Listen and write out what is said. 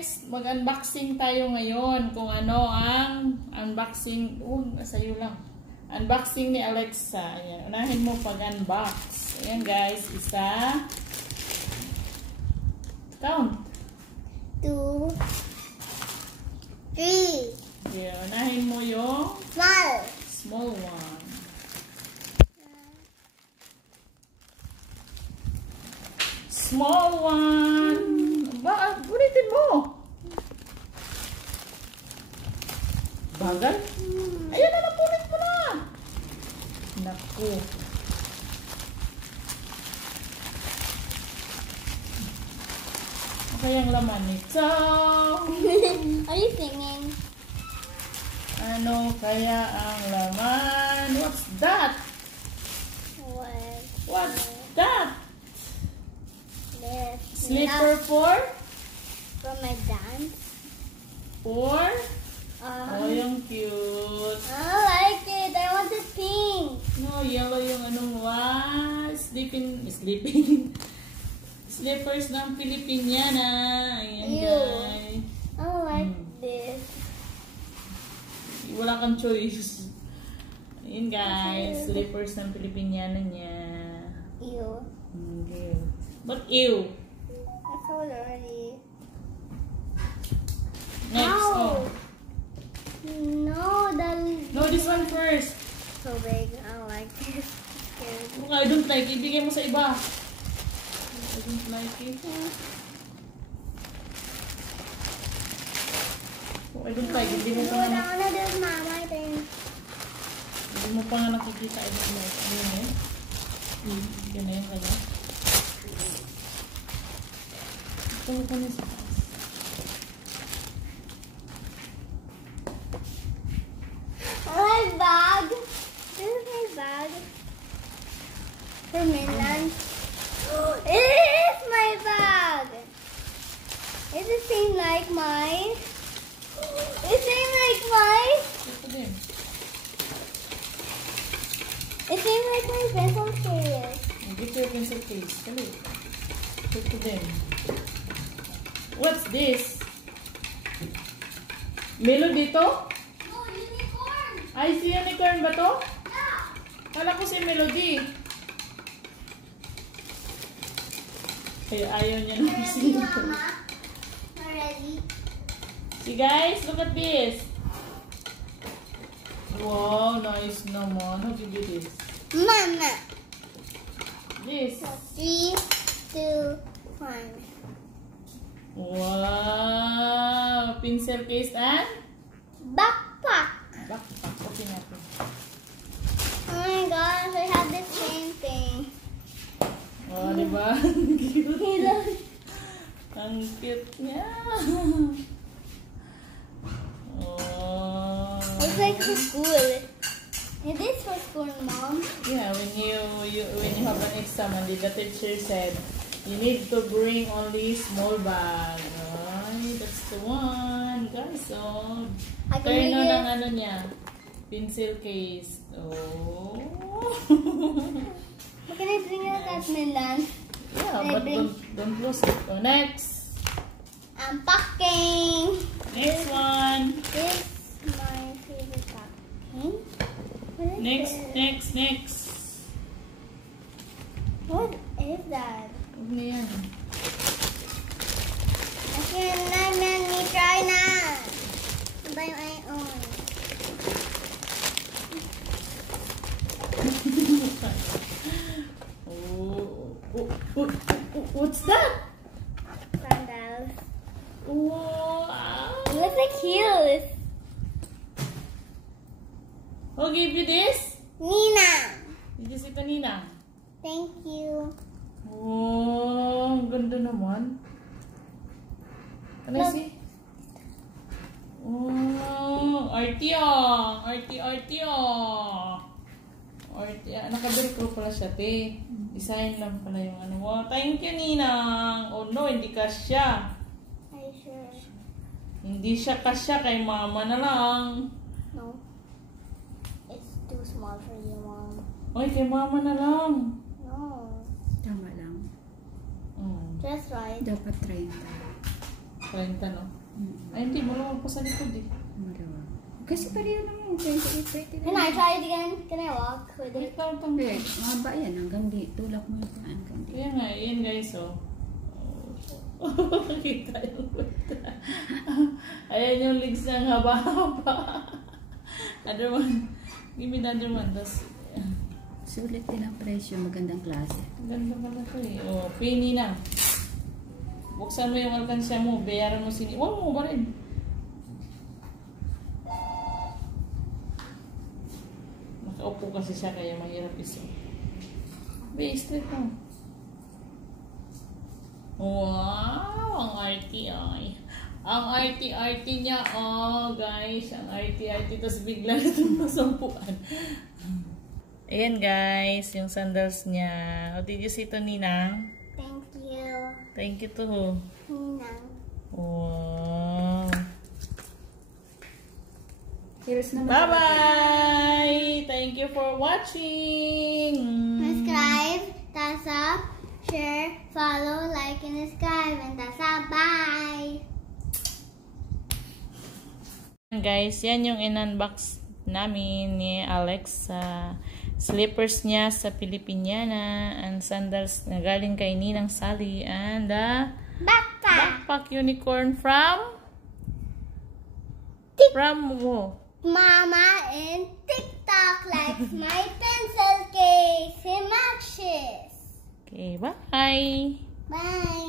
guys, mag-unboxing tayo ngayon kung ano ang unboxing. Sa'yo lang. Unboxing ni Alexa. Ayan, unahin mo pag-unbox. Ayan guys, isa. Count. 2, 3. Yeah, unahin mo yung small one. Small one. Ba, bulitin mo. Bagal? Ayan na, napulit mo na. Naku. Okay ang laman nito. Are you singing? Ano kaya ang laman? What's that? What's that? Slipper for my dance. For? Oh, yung cute. I like it. I want it pink. No, yellow yung anong sleeping. Slippers ng Pilipiniana. Ayan guys. I like this. Wala kang choice. Ayan guys. Slippers ng Pilipiniana niya. Ew. Okay. But ew. I told already. Next. Ow. Oh. No, this one first. so big. I don't like this. I don't like it. Ibigay mo sa iba. I don't like it. Oh, I don't like it. Hindi mo pa nga nakikita. I don't like it. Ayan eh. Yan na yun kaya. Ito mo pa niya sa taas. My bag. This is my bag. For Midland. It is my bag. Is it same like mine? It's same like mine? Ito din. It seems like my pencil case. Get your pencil case. Kali. Ito din. What's this? Melody to? No, unicorn. Ay, si unicorn ba to? Yeah. Kala ko si Melody. Ay, ayaw niya na si unicorn. Ready? See guys, look at this. Wow, nice naman. How did you do this? Mama. This. 3, 2, 1. Wow. Pencil case and Backpack. backpack. Okay natin. Oh my gosh, I have the same thing. Oh, diba? Ang cute. Ang cute niya. Oh. It's like for school. Is this for school, Mom? Yeah, when you have an exam and the teacher said you need to bring only small bag. Ay, that's the one. Guys, so I can turn make on it. ang ano niya. Pencil case. Oh. Can I bring it at Midland? Yeah, Can I but bring... don't lose it. Oh, next. Unpacking. Next one. This is my favorite packing. What is Next, this? next. What is that? Huwag na yan. Let me try na. By my own. What's that? Sandals. Wow. It looks like heels. Who gave you this? Nina. Did you see Nina? Thank you. Oh, ang ganda naman. Can I see? Oh, Artyom. Artyom. Naka-velcro pala siya, te. Design lang pala yung ano. Wow, thank you, Ninang. Oh no, hindi kasya. Are you sure? Hindi siya kasya kay mama na lang. No. It's too small for you, Mom. Oy, kay mama na lang. No. Tama lang. Just right. Dapat 30. 30, no? Ay, hindi. Maluwag pa sa likod eh. Maluwag. Kasi pareho naman. 28, 30. Can I try it again? Can I walk with it? Ito, itong... Okay, mahaba yan. Hanggang di. Tulak mo yung hanggang di. Ayan nga, ayan guys, oh. Kita yung buta. Ayan yung legs ng haba-haba. Other one. Give me the other one. Tapos, Sulit din ang presyo. Magandang klase. ganda pala ito eh. Oh, penny na. Buksan mo yung alkansya mo. Bayaran mo sini. Huwag mo ba rin? Nakaupo kasi siya kaya mahirap iso. Be, straight mo. Wow! Ang arty ay. Ang arty-arty niya. Oh, guys. Ang arty-arty. Tapos bigla itong masampuan. Ayan, guys. Yung sandals niya. Oh, did you see ito, Ninang? Thank you. Thank you to who? Ninang. Wow. Here's naman. Bye-bye! Thank you for watching! Subscribe, thumbs up, share, follow, like, and subscribe. And that's all. Bye! Guys, yan yung in-unbox namin ni Alexa. Slippers niya sa Pilipiniana and sandals na galing kay Ninang Sally and the backpack unicorn from who? Mama and TikTok likes my pencil case. He matches. Okay, bye! Bye.